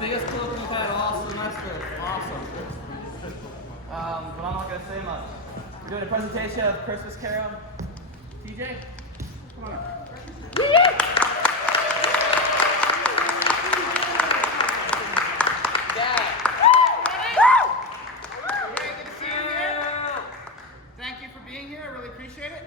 biggest colloquium we've had all semester. Awesome. But I'm not going to say much. We're doing a presentation of Christmas Carol. TJ, come on up.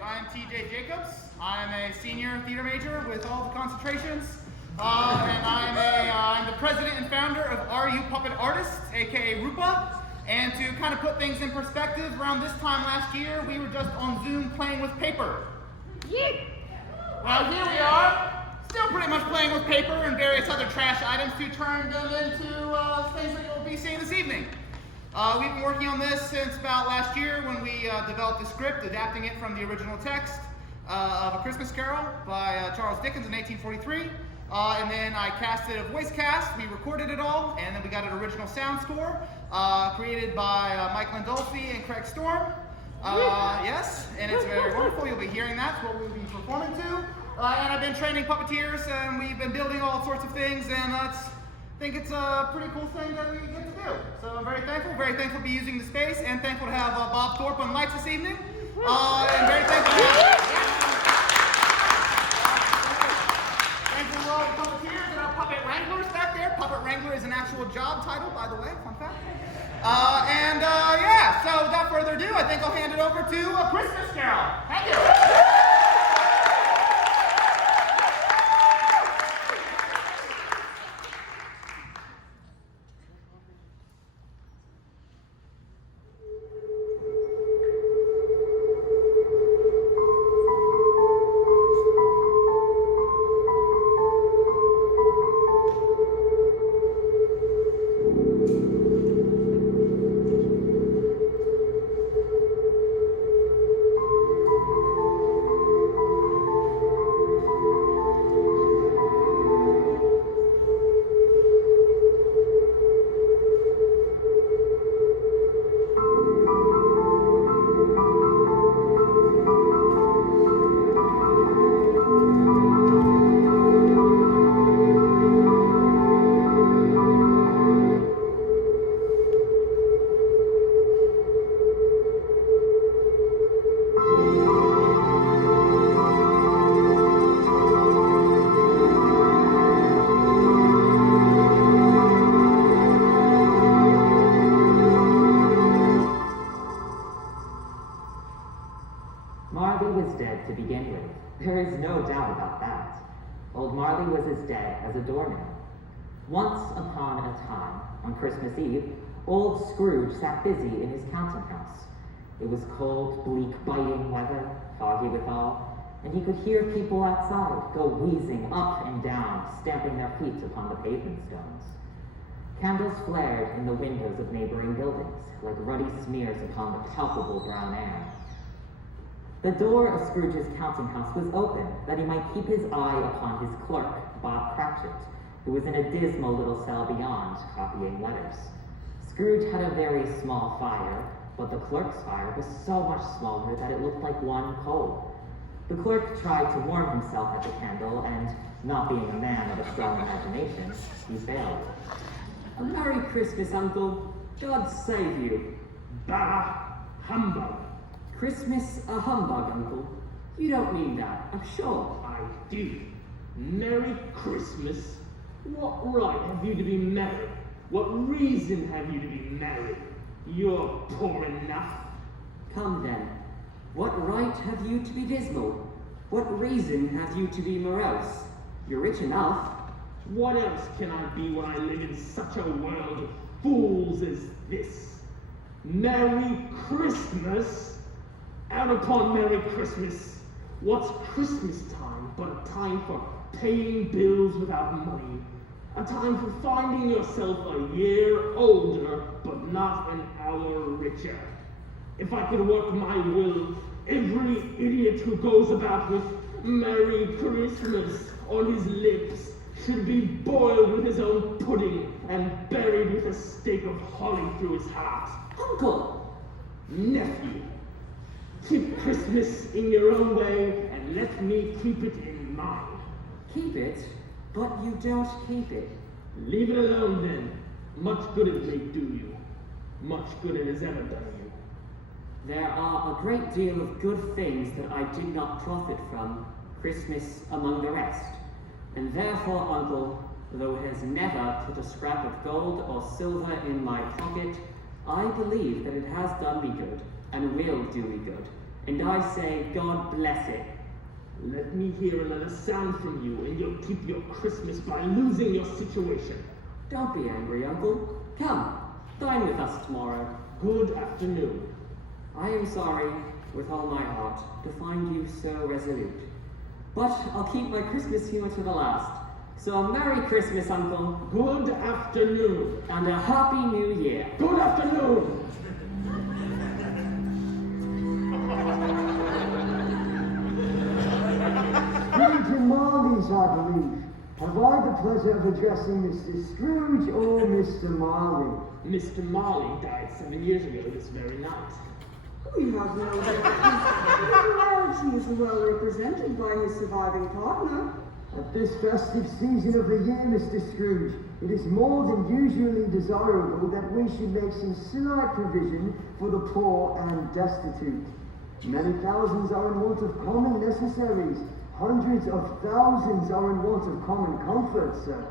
I'm TJ Jacobs. I'm a senior theater major with all the concentrations. And I'm the president and founder of RU Puppet Artists, aka RUPA. And to kind of put things in perspective, around this time last year, we were just on Zoom playing with paper. Well, here we are, still pretty much playing with paper and various other trash items to turn them into things that you'll be seeing this evening. We've been working on this since about last year when we developed the script, adapting it from the original text of A Christmas Carol by Charles Dickens in 1843. And then I casted a voice cast, we recorded it all, and then we got an original sound score created by Mike Landolfi and Craig Storm. Yes, and it's very wonderful. You'll be hearing that. It's what we'll be performing to. And I've been training puppeteers, and we've been building all sorts of things, and I think it's a pretty cool thing that we get to do. So I'm very thankful to be using the space, and thankful to have Bob Thorpe on lights this evening. And very thankful to have thankful to all the puppeteers and our puppet wranglers back there. Puppet wrangler is an actual job title, by the way, fun fact. Yeah, so without further ado, I think I'll hand it over to A Christmas Carol. Thank you. Marley was dead to begin with. There is no doubt about that. Old Marley was as dead as a doornail. Once upon a time, on Christmas Eve, old Scrooge sat busy in his counting house. It was cold, bleak, biting weather, foggy withal, and he could hear people outside go wheezing up and down, stamping their feet upon the pavement stones. Candles flared in the windows of neighboring buildings, like ruddy smears upon the palpable brown air. The door of Scrooge's counting house was open, that he might keep his eye upon his clerk, Bob Cratchit, who was in a dismal little cell beyond, copying letters. Scrooge had a very small fire, but the clerk's fire was so much smaller that it looked like one coal. The clerk tried to warm himself at the candle, and, not being a man of a strong imagination, he failed. A Merry Christmas, Uncle. God save you. Bah! Humbug! Christmas a humbug, Uncle. You don't mean that, I'm sure. I do. Merry Christmas? What right have you to be merry? What reason have you to be merry? You're poor enough. Come then. What right have you to be dismal? What reason have you to be morose? You're rich enough. What else can I be when I live in such a world of fools as this? Merry Christmas? Out upon Merry Christmas. What's Christmas time but a time for paying bills without money? A time for finding yourself a year older but not an hour richer. If I could work my will, every idiot who goes about with Merry Christmas on his lips should be boiled with his own pudding and buried with a stake of holly through his heart. Uncle! Nephew, keep Christmas in your own way and let me keep it in mine. Keep it, but you don't keep it. Leave it alone then. Much good it may do you. Much good it has ever done you. There are a great deal of good things that I did not profit from, Christmas among the rest. And therefore, uncle, though it has never put a scrap of gold or silver in my pocket, I believe that it has done me good, and will do me good. And I say, God bless it. Let me hear another sound from you, and you'll keep your Christmas by losing your situation. Don't be angry, uncle. Come, dine with us tomorrow. Good afternoon. I am sorry, with all my heart, to find you so resolute. But I'll keep my Christmas humor to the last. So a Merry Christmas, Uncle. Good afternoon. And a Happy New Year. Good afternoon. Scrooge and Marley's, I believe. Have I the pleasure of addressing Mr. Scrooge or Mr. Marley? Mr. Marley died 7 years ago this very night. We have no doubt. He is well represented by his surviving partner. At this festive season of the year, Mr. Scrooge, it is more than usually desirable that we should make some slight provision for the poor and destitute. Many thousands are in want of common necessaries. Hundreds of thousands are in want of common comfort, sir.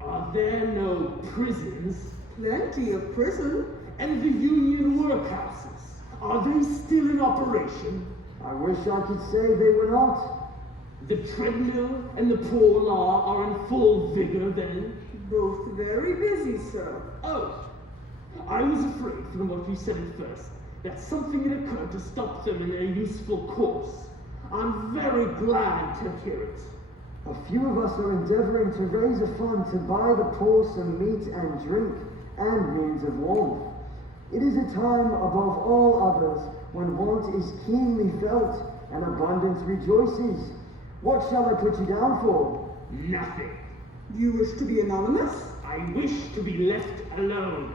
Are there no prisons? Plenty of prison. And the union workhouses? Are they still in operation? I wish I could say they were not. The treadmill and the poor law are in full vigor then? Both very busy, sir. Oh, I was afraid from what you said at first that something had occurred to stop them in their useful course. I'm very glad to hear it. A few of us are endeavoring to raise a fund to buy the poor some meat and drink and means of warmth. It is a time above all others when want is keenly felt and abundance rejoices. What shall I put you down for? Nothing. You wish to be anonymous? I wish to be left alone.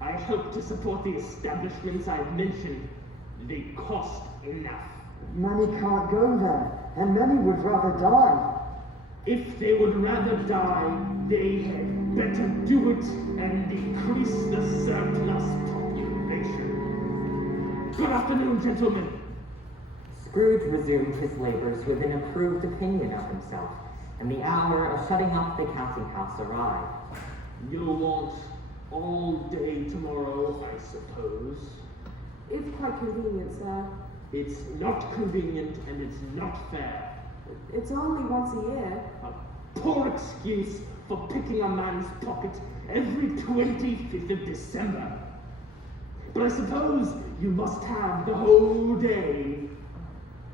I hope to support the establishments I've mentioned. They cost enough. Many can't go there, and many would rather die. If they would rather die, they had better do it and decrease the surplus population. Good afternoon, gentlemen. Scrooge resumed his labors with an improved opinion of himself, and the hour of shutting up the counting house arrived. You'll want all day tomorrow, I suppose. If quite convenient, sir. It's not convenient and it's not fair. It's only once a year. A poor excuse for picking a man's pocket every 25th of December. But I suppose you must have the whole day.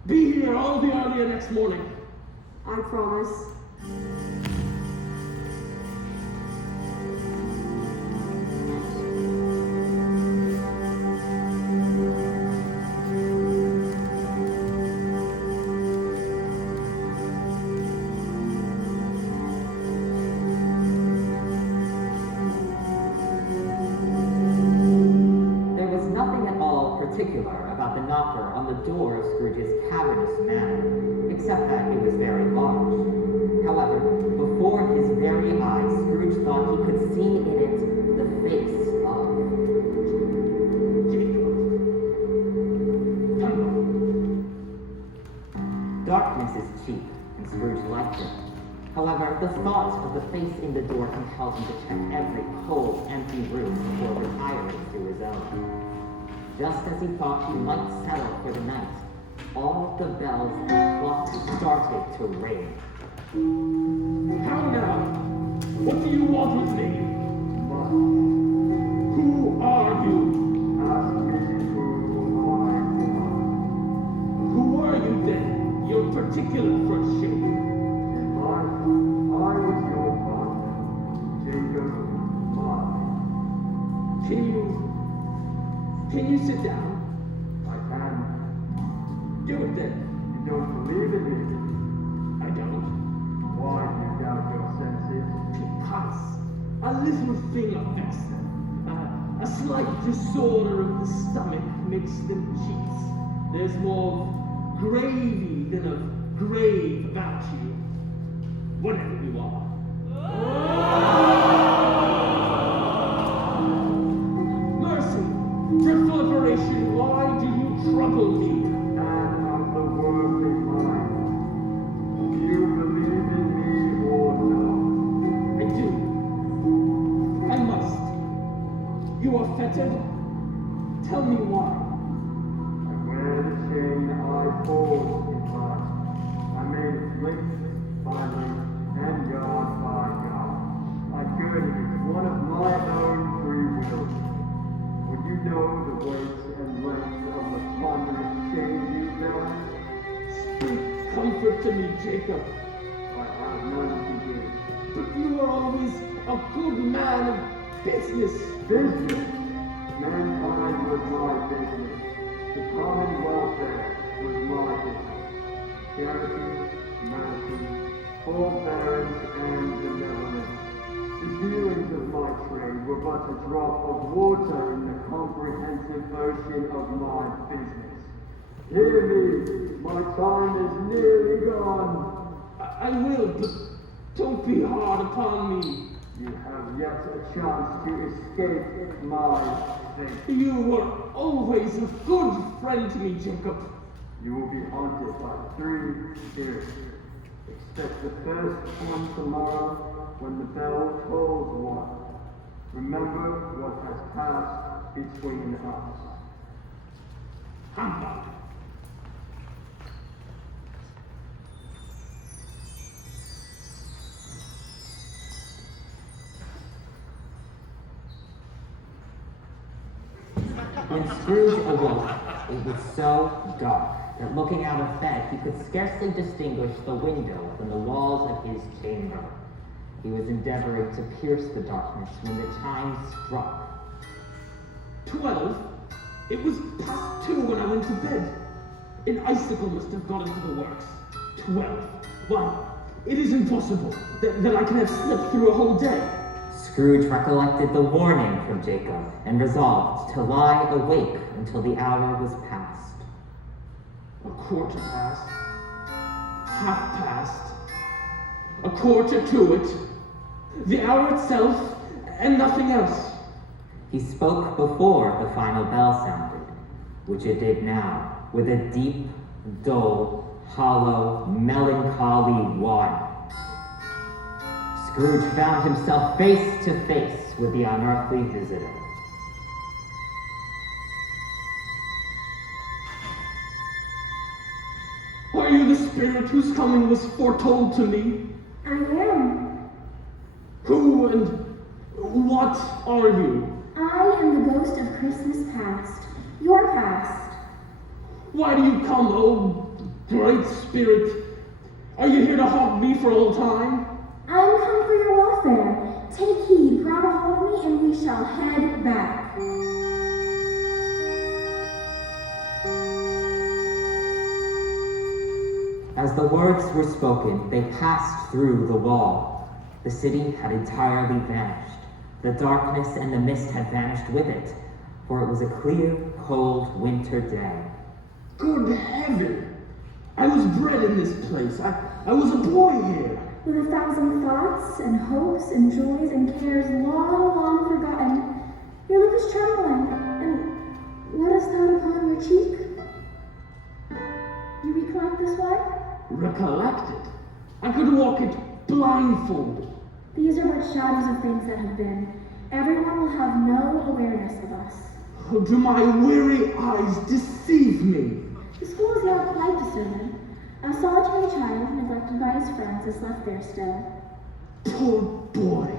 Be here all the earlier next morning. I promise. Particular about the knocker on the door of Scrooge's cavernous manor, except that it was very large. However, before his very eyes, Scrooge thought he could see in it the face of Jacob. Come on. Darkness is cheap, and Scrooge liked it. However, the thought of the face in the door compelled him to check every cold, empty room before retiring to his own. Just as he thought he might settle for the night, all the bells and clocks started to ring. How now? What do you want with me? Who are you? Who are you then? You're particular for a shame. I was your partner, Jacob Marley. Can you sit down? I can. Do it then. You don't believe in me? I don't. Why do you doubt your senses? Because a little thing affects them. A slight disorder of the stomach makes them cheats. There's more of gravy than of grave about you. Whatever you are. You are fettered? Tell me why. I wear the chain I forged in life. I made link by link and yard by yard. I girded it, one of my own free will. Would you know the weight and length of the ponderous chain you bear? Speak comfort to me, Jacob. I have none to give. But you are always a good man of business. Business? Mankind was my business. The common welfare was my business. Charity, mercy, forbearance, and benevolence. The dealings of my trade were but a drop of water in the comprehensive ocean of my business. Hear me, my time is nearly gone. I will, but don't be hard upon me. You have yet a chance to escape my fate. You were always a good friend to me, Jacob. You will be haunted by 3 spirits. Expect the first one tomorrow when the bell tolls 1. Remember what has passed between us. Humbug. When Scrooge awoke, it was so dark that looking out of bed, he could scarcely distinguish the window from the walls of his chamber. He was endeavoring to pierce the darkness when the chimes struck. 12? It was past 2 when I went to bed. An icicle must have got into the works. 12? Why, it is impossible that I can have slept through a whole day. Scrooge recollected the warning from Jacob and resolved to lie awake until the hour was past. A quarter past. Half past. A quarter to it. The hour itself, and nothing else. He spoke before the final bell sounded, which it did now, with a deep, dull, hollow, melancholy whine. Scrooge found himself face to face with the unearthly visitor. Are you the spirit whose coming was foretold to me? I am. Who and what are you? I am the ghost of Christmas past. Your past. Why do you come, oh great spirit? Are you here to haunt me for all time? I am come for your welfare. Take heed, grab a hold of me, and we shall head back. As the words were spoken, they passed through the wall. The city had entirely vanished. The darkness and the mist had vanished with it, for it was a clear, cold winter day. Good heaven! I was bred in this place. I was a boy here. With 1,000 thoughts and hopes and joys and cares long, long forgotten, your lip is trembling, and what is that upon your cheek? You recollect this way? Recollected? I could walk it blindfolded. These are but shadows of things that have been. Everyone will have no awareness of us. Oh, do my weary eyes deceive me? The school is now quite deserted. A solitary child, neglected by his friends, is left there still. Poor boy.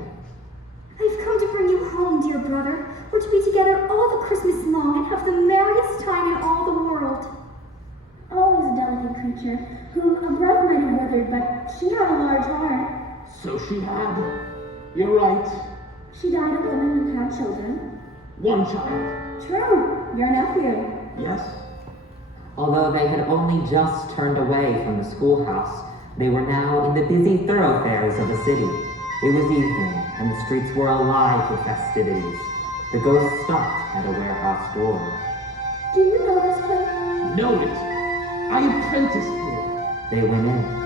I've come to bring you home, dear brother. We're to be together all the Christmas long and have the merriest time in all the world. Always a delicate creature, whom a breath might have withered, but she had a large heart. So she had. You're right. She died of women who had children. One child. True, your nephew. Yes. Although they had only just turned away from the schoolhouse, they were now in the busy thoroughfares of the city. It was evening, and the streets were alive with festivities. The ghost stopped at a warehouse door. Do you know this place? Know it. I apprenticed here. They went in.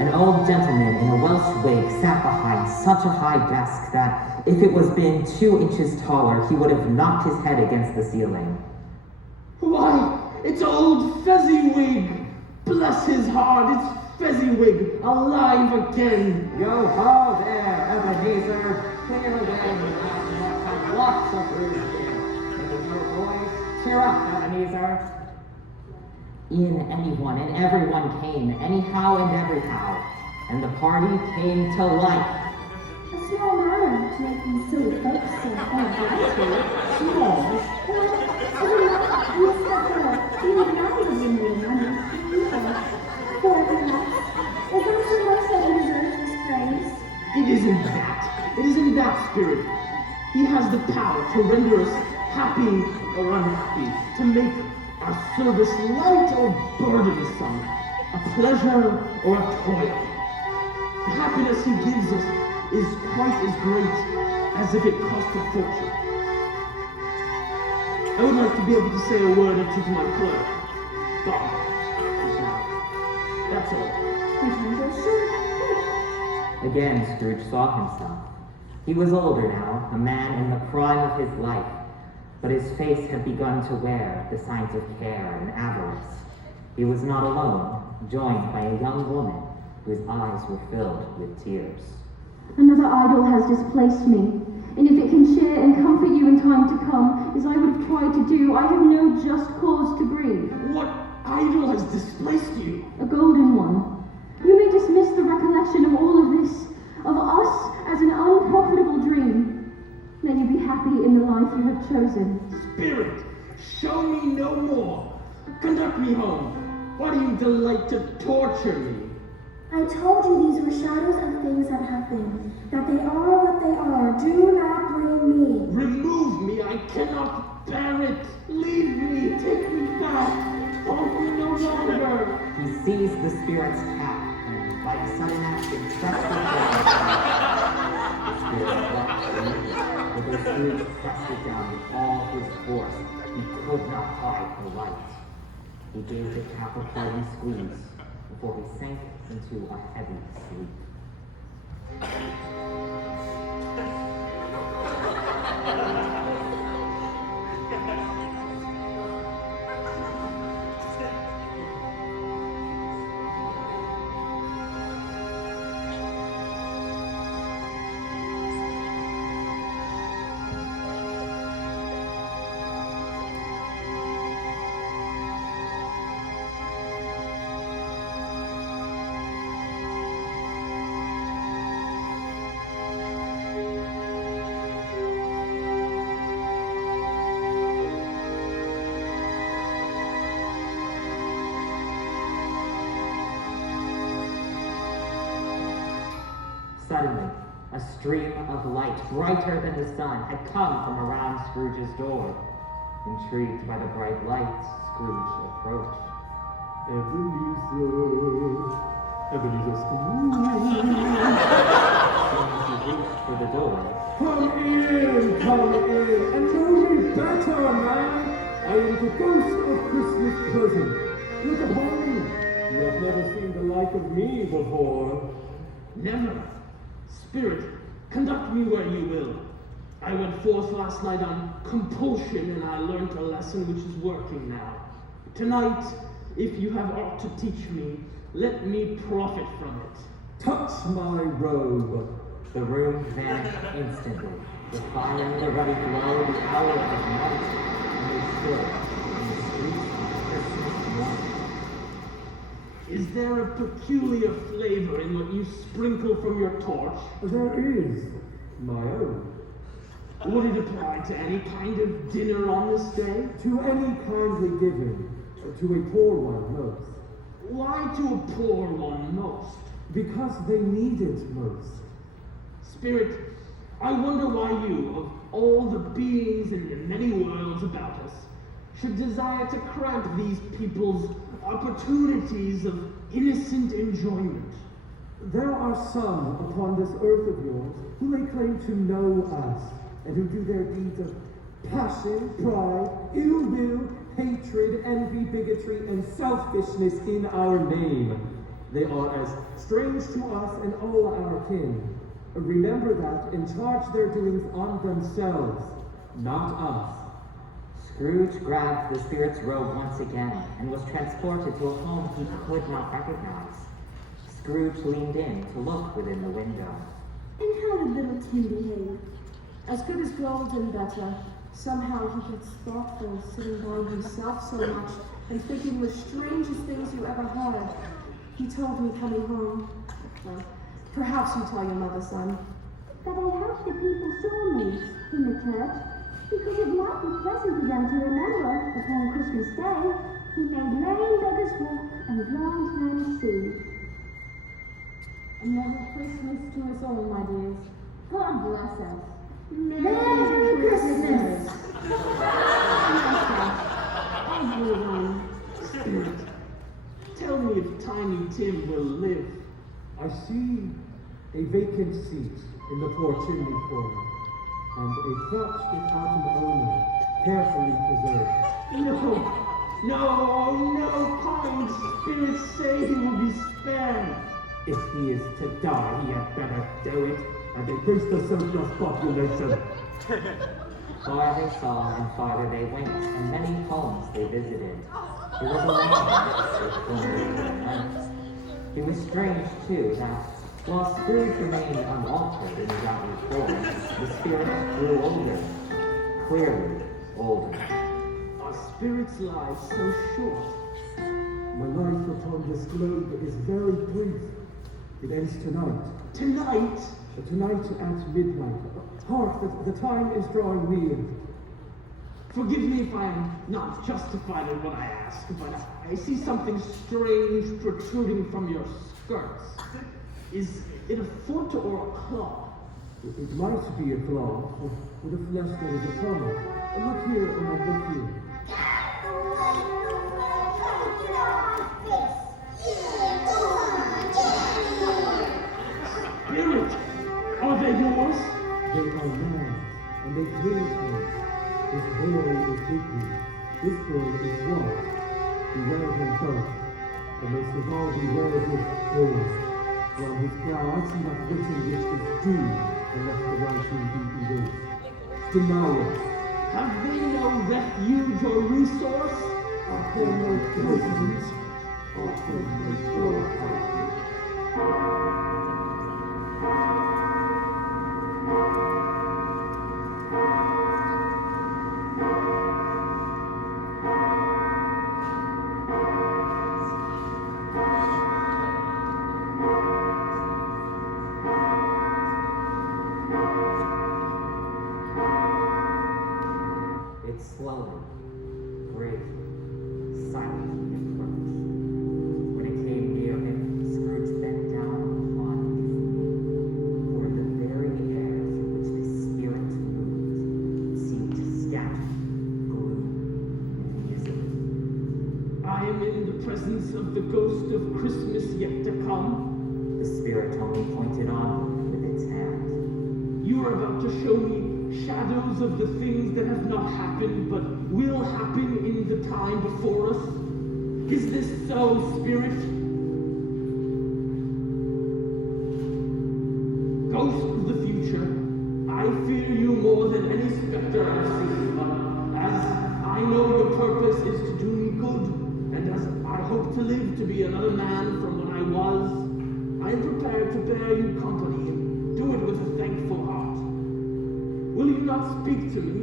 An old gentleman in a Welsh wig sat behind such a high desk that, if it was been 2 inches taller, he would have knocked his head against the ceiling. Why, it's old Fezziwig. Bless his heart, it's Fezziwig, alive again. Yo ho there, Ebenezer. Clear away. Lots of room here. up, Ebenezer. In anyone and everyone came, anyhow and everyhow, and the party came to life. A small matter to make these silly folks so unhappy. Small? You expect the demands of limited money. Poor perhaps. Is that so much that he deserves this praise? It isn't that. It isn't that, Spirit. He has the power to render us happy or unhappy, to make our service light or burdensome, a pleasure or a toil. The happiness he gives us is quite as great as if it cost a fortune. I would like to be able to say a word or two to my clerk. Bob. That's all. We can go sure. Again, Scrooge saw himself. He was older now, a man in the prime of his life, but his face had begun to wear the signs of care and avarice. He was not alone, joined by a young woman whose eyes were filled with tears. Another idol has displaced me, and if it can cheer and comfort you in time to come, as I would have tried to do, I have no just cause to grieve. What idol has displaced you? A golden one. You may dismiss the recollection of all of this, of us, as an unprofitable dream. May you be happy in the life you have chosen. Spirit, show me no more. Conduct me home. Why do you delight to torture me? I told you these were shadows of things that have been, that they are what they are. Do not blame me. Remove me. I cannot bear it. Leave me. Take me back. Hold me no longer. He seized the spirit's cap and, by a sudden action, pressed it down. The spirit left free, but the Scrooge pressed it down with all his force. He could not hide the light. He gave the cap a parting squeeze before he sank into a heavy sleep. Suddenly, a stream of light, brighter than the sun, had come from around Scrooge's door. Intrigued by the bright lights, Scrooge approached. Ebenezer Scrooge. He reached for the door. Come in, and know me better, man. I am the ghost of Christmas present. Look upon me. You have never seen the like of me before. Never. Spirit, conduct me where you will. I went forth last night on compulsion, and I learned a lesson which is working now. Tonight, if you have aught to teach me, let me profit from it. Touch my robe. The room vanished instantly, defying the ruddy glow, the hour of night, and they stood in the streets on Christmas morning. Is there a peculiar flavor in what you sprinkle from your torch? There is my own. Would it apply to any kind of dinner on this day? To any kindly given, to a poor one most. Why to a poor one most? Because they need it most. Spirit, I wonder why you, of all the beings in the many worlds about us, should desire to cramp these people's opportunities of innocent enjoyment. There are some upon this earth of yours who may claim to know us, and who do their deeds of passion, pride, ill will, hatred, envy, bigotry, and selfishness in our name. They are as strange to us and all our kin. Remember that and charge their doings on themselves, not us. Scrooge grabbed the spirit's robe once again and was transported to a home he could not recognize. Scrooge leaned in to look within the window. And how did little Tim behave? As good as gold and better. Somehow he gets thoughtful, sitting by himself so much, and thinking the strangest things you ever heard. He told me coming home. Well, perhaps you tell your mother, son. That I help the people's soulmates in the church, because it might be pleasant for them to remember, upon Christmas Day, he made lame beggars walk and blind men see. And Merry Christmas to us all, my dears. God bless us. Merry Christmas! Everyone. Spirit, tell me if Tiny Tim will live. I see a vacant seat in the poor chimney corner, and a crutch without an owner, carefully preserved. No, kind spirits say he will be spared. If he is to die, he had better do it, and increase the surplus population. Far they saw and farther they went, and many homes they visited. There was a land with friends. It was strange, too, that while Scrooge remained unaltered in his outward form, the spirits grew older, clearly older. Are spirits' lives so short? My life upon this globe is very brief. It ends tonight. Tonight? Tonight at midnight. Hark, the time is drawing near. Forgive me if I am not justified in what I ask, but I see something strange protruding from your skirts. Is it a foot or a claw? It might be a claw, with a flesh that is upon it. Look here, and I look here. Spirit, are they yours? They are mad, and they praise me. This boy is Digby. This girl is what? Beware them both. And most of all, beware this boy. For on his brow I see not written which is due, unless the writing be erased. Deny it. Have they no refuge or resource? Are there no presents? Are there no door? It slowly, gravely, silently approached. When it came near him, Scrooge bent down upon his knee, for the very air through which the spirit moved seemed to scatter gloom and misery. I am in the presence of the ghost of Christmas yet to come. The spirit only pointed onward with its hand. You are about to show me shadows of the things that have not happened but will happen in the time before us. Is this so, Spirit? Ghost of the future, I fear you more than any specter I've seen, but as I know your purpose is to do me good, and as I hope to live to be another man from what I was, I am prepared to bear you company and do it with a thankful heart. Will you not speak to me?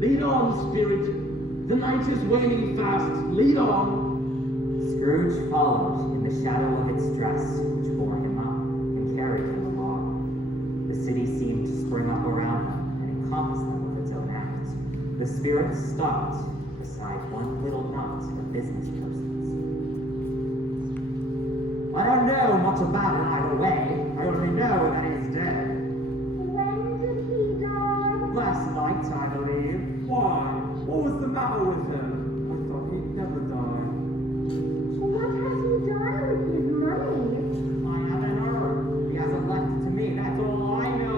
Lead on, Spirit. The night is waning fast. Lead on. Scrooge followed in the shadow of its dress, which bore him up and carried him along. The city seemed to spring up around them and encompass them with its own act. The spirit stopped beside one little knot of business persons. I don't know much about it either way. I only know that he's dead. When did he die? Last night, I believe. Why? What was the matter with him? I thought he'd never die. What has he done with his money? I haven't heard. He hasn't left it to me, that's all I know.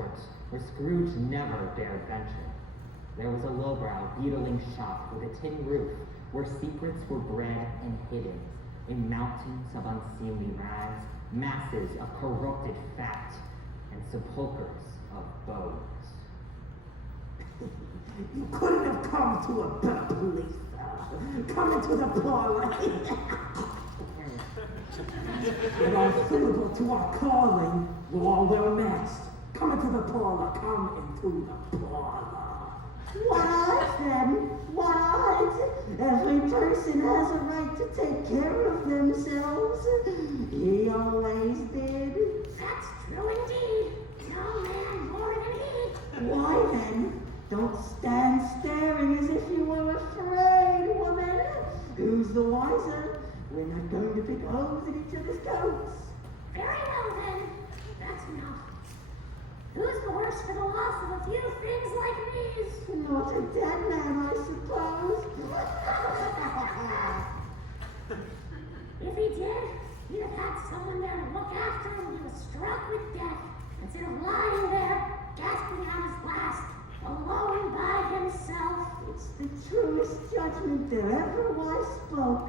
sort, where Scrooge never dared venture. There was a lowbrow, beetling shop with a tin roof, where secrets were bred and hidden in mountains of unseemly rags, masses of corrupted fat, and sepulchres of bones. You couldn't have come to a better place. Come into the parlor. And are suitable to our calling, we'll all wear masks. Come into the parlor. Come into the parlor. What odds then? What odds? Every person has a right to take care of themselves. He always did. That's true indeed. No man more than he. Why then? Don't stand staring as if you were afraid, woman. Who's the wiser? We're not going to pick holes in each other's coats. Very well then. That's enough. Who's the worse for the loss of a few things like these? Not a dead man, I suppose. If he did, he'd have had someone there to look after him when he was struck with death, instead of lying there, gasping out his last, alone by himself. It's the truest judgment there ever was spoke.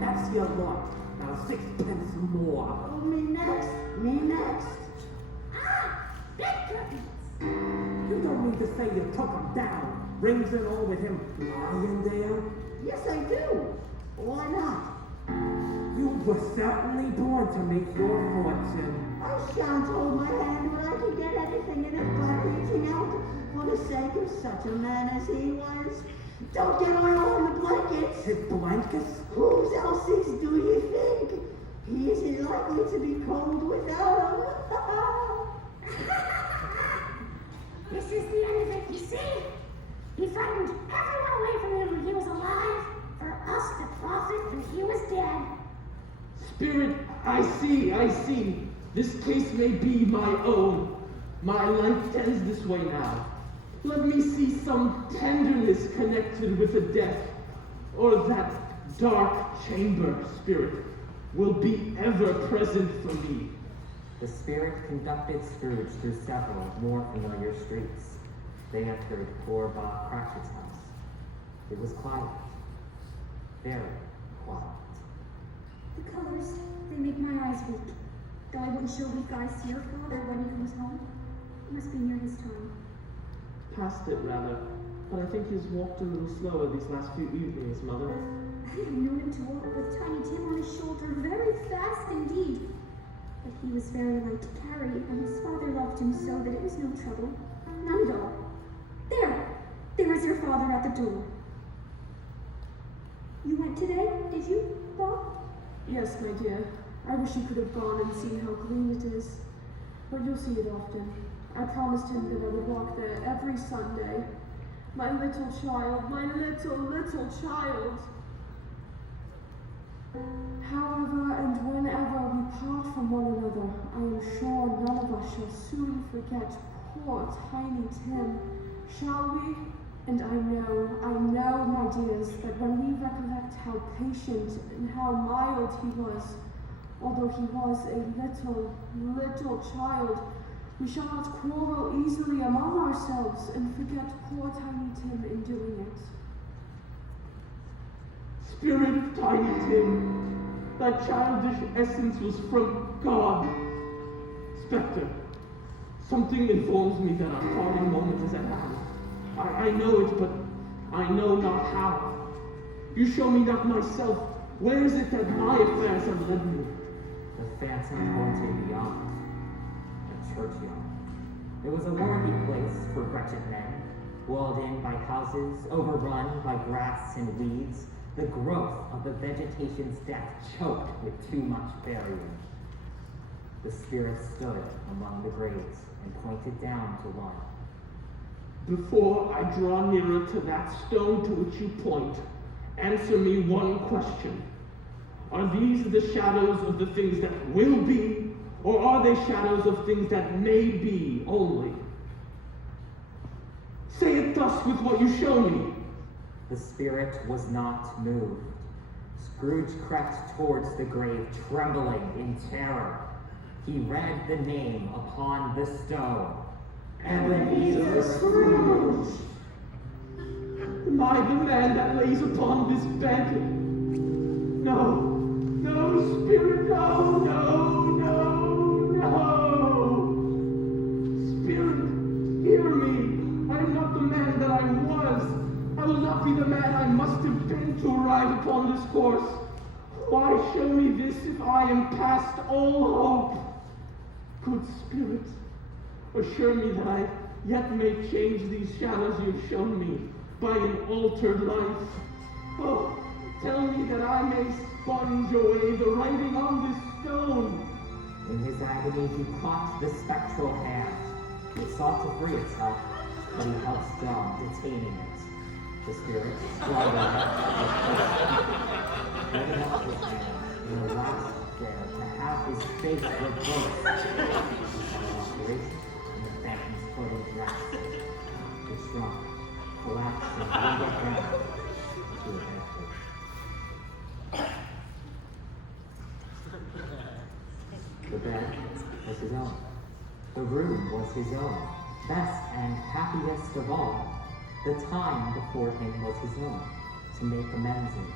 That's your luck. Now 6 pence more. Oh, me next. Me next. Ah! Big curtains! You don't mean to say you took him down, rings and all with him lying there? Yes, I do. Why not? You were certainly born to make your fortune. I shan't hold my hand when I can get anything in it by reaching out for the sake of such a man as he was. Don't get oil on the blankets. His blankets? Whose else's do you think? He isn't likely to be cold without them. This is the end of it, you see? He frightened everyone away from him when he was alive, for us to profit when he was dead. Spirit, I see. This case may be my own. My life tends this way now. Let me see some tenderness connected with a death, or that dark chamber, Spirit, will be ever present for me. The spirit conducted Scrooge through several more familiar streets. They entered poor Bob Cratchit's house. It was quiet. Very quiet. The colors, they make my eyes weak. Though I wouldn't show weak eyes to your father when he comes home. It must be near his time. Past it, rather. But I think he's walked a little slower these last few evenings, Mother. I have known him to walk with Tiny Tim on his shoulder very fast indeed. But he was very light to carry, and his father loved him so that it was no trouble. None at all. There is your father at the door. You went today, did you, Bob? Yes, my dear. I wish you could have gone and seen how clean it is. But you'll see it often. I promised him that I would walk there every Sunday. My little child, my little child. However and whenever we part from one another, I am sure none of us shall soon forget poor Tiny Tim. Shall we? And I know, my dears, that when we recollect how patient and how mild he was, although he was a little child, we shall not quarrel easily among ourselves and forget poor Tiny Tim in doing it. Spirit of Tiny Tim, that childish essence was from God. Spectre, something informs me that our parting moment is at hand. I know it, but I know not how. You show me not myself. Where is it that my affairs have led me? The phantom haunted beyond. A churchyard. It was a lonely place for wretched men, walled in by houses, overrun by grass and weeds, the growth of the vegetation's death choked with too much burying. The spirit stood among the graves and pointed down to one. Before I draw nearer to that stone to which you point, answer me one question. Are these the shadows of the things that will be, or are they shadows of things that may be only? Say it thus with what you show me. The spirit was not moved. Scrooge crept towards the grave, trembling in terror. He read the name upon the stone. Ebenezer Scrooge. Am I the man that lays upon this bed? No, no, spirit, no, no, no, no. Spirit, hear me. I am not the man that I was. I will not be the man I must have been to arrive upon this course. Why show me this if I am past all hope? Good Spirit, assure me that I yet may change these shadows you have shown me by an altered life. Oh, tell me that I may sponge away the writing on this stone. In his agony, he caught the spectral hand. It sought to free itself, but he held strong, detaining it. The spirit struggled holding up his hand in a last prayer to have his face reversed. Operation, and the phantom's total grasp. It shrunk, collapsed, and dwindled down to a handful. The bed was his own. The room was his own. Best and happiest of all. The time before him was his own, to make amends in.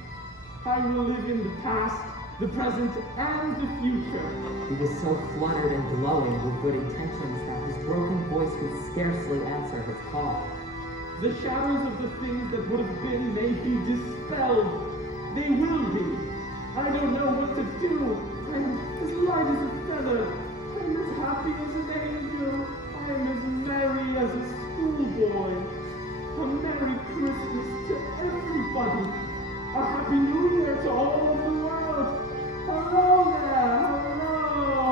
I will live in the past, the present, and the future. He was so fluttered and glowing with good intentions that his broken voice could scarcely answer his call. The shadows of the things that would have been may be dispelled. They will be. I don't know what to do. I'm as light as a feather. I'm as happy as an angel. I'm as merry as a schoolboy. A Merry Christmas to everybody. A Happy New Year to all of the world. Hello there. Hello.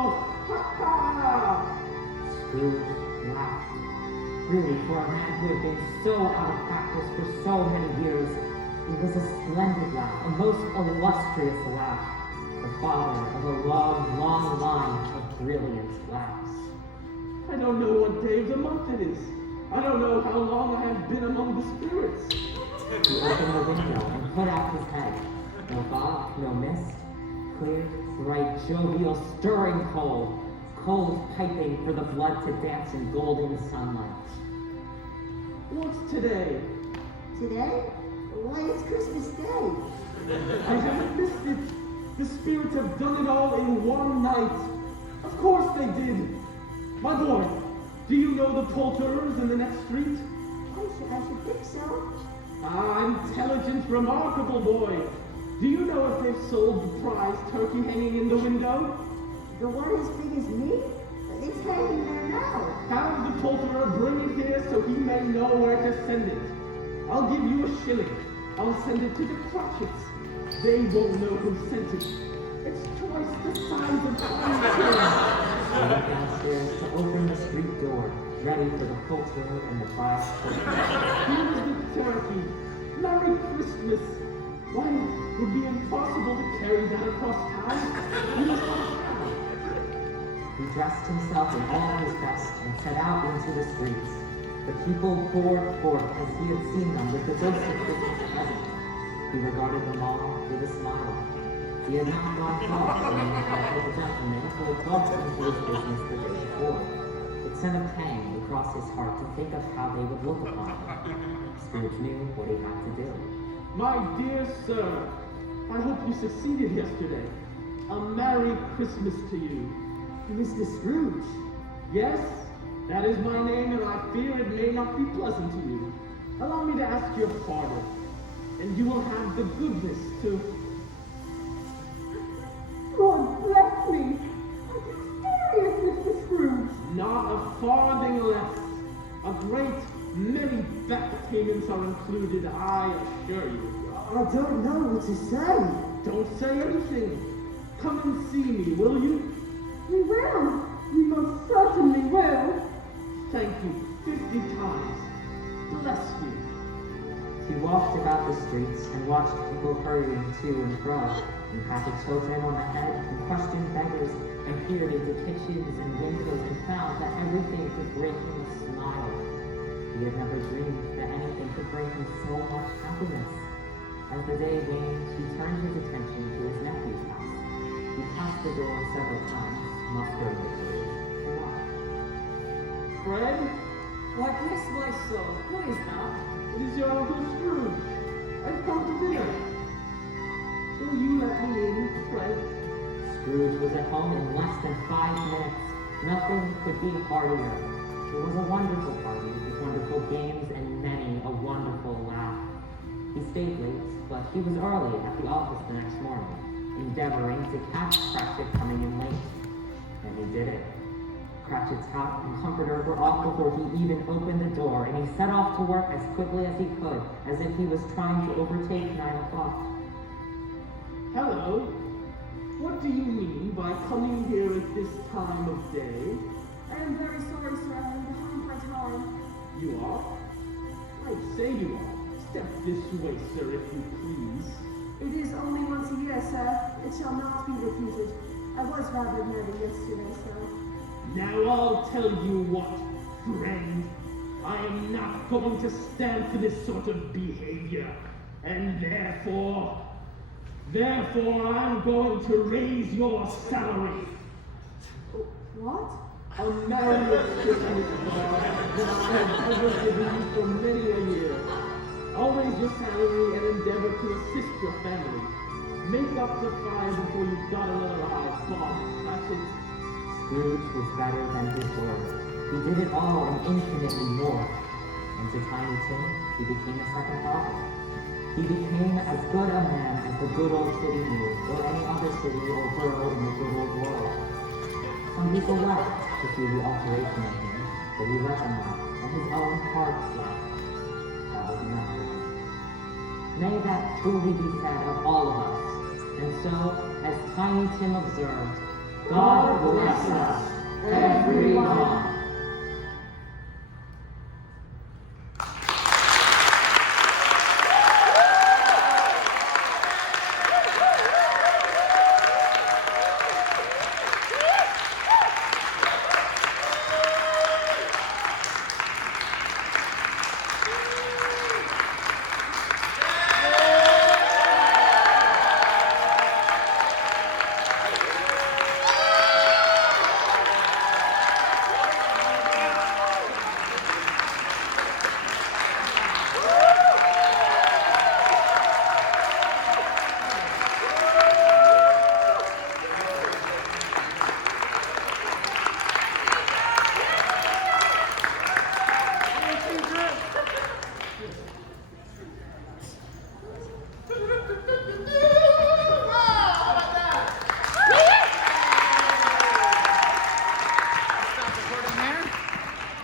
Ha ha. Scrooge laughed. Really, for a man who had been so out of practice for so many years, it was a splendid laugh, a most illustrious laugh. The father of a long, long line of brilliant laughs. I don't know what day of the month it is. I don't know how long I have been among the spirits. He opened the window and put out his head. No fog, no mist. Clear, bright, jovial, stirring cold. Cold piping for the blood to dance in golden sunlight. What's today? Today? Why, it's Christmas Day. I haven't missed it. The spirits have done it all in one night. Of course they did. My boy, do you know the poulterers in the next street? I should think so. Ah, intelligent, remarkable boy. Do you know if they've sold the prize turkey hanging in the window? The one as big as me? It's hanging there now. Have the poulterer bring it here so he may know where to send it. I'll give you a shilling. I'll send it to the Cratchits. They won't know who sent it. It's twice the size of Tiny Tim. He went downstairs to open the street door, ready for the poulterer and the prize turkey. Here's the turkey. Merry Christmas. Why, it would be impossible to carry that across town. You must have. He dressed himself in all his best and set out into the streets. The people poured forth as he had seen them with the ghost of Christmas present. He regarded them all with a smile. He had not gone far when he encountered the gentleman who had brought him to his business the day before. It sent a pang across his heart to think of how they would look upon him. Scrooge knew what he had to do. My dear sir, I hope you succeeded yesterday. A Merry Christmas to you. Mr. Scrooge. Yes, that is my name, and I fear it may not be pleasant to you. Allow me to ask your pardon, and you will have the goodness to... God bless me! Are you serious, Mr. Scrooge? Not a farthing less. A great many back payments are included, I assure you. I don't know what to say. Don't say anything. Come and see me, will you? We will. We most certainly will. Thank you 50 times. Bless you. He walked about the streets and watched people hurrying to and fro, and patted children on the head, and questioned beggars, and peered into kitchens and windows, and found that everything could bring him a smile. He had never dreamed that anything could bring him so much happiness. As the day waned, he turned his attention to his nephew's house. He passed the door several times, mustering the courage to knock. Fred? Why, bless my soul, what is that? It is your Uncle Scrooge. I've come to dinner. Will you let me in, pray? Scrooge was at home in less than 5 minutes. Nothing could be heartier. It was a wonderful party with wonderful games and many a wonderful laugh. He stayed late, but he was early at the office the next morning, endeavoring to catch Cratchit coming in late. And he did it. Cratchit's hat and comforter were off before he even opened the door, and he set off to work as quickly as he could, as if he was trying to overtake 9 o'clock. Hello. What do you mean by coming here at this time of day? I am very sorry, sir. I am behind my time. You are? I say you are. Step this way, sir, if you please. It is only once a year, sir. It shall not be repeated. I was rather nervous yesterday, sir. Now I'll tell you what, friend. I am not going to stand for this sort of behavior. And therefore I'm going to raise your salary. What? A marriage Christmas bar that I have ever given you for many a year. I'll raise your salary and endeavor to assist your family. Make up the 5 before you've got another eye, Bob. That's it. Scrooge was better than his word. He did it all and infinitely more. And to Tiny Tim, he became a second father. He became as good a man as the good old city knew, or any other city or borough in the good old world. Some people laughed to see the alteration in him, but he let them laugh, and his own heart laughed. That was enough for him. May that truly be said of all of us. And so, as Tiny Tim observed, God bless us, everyone.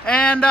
And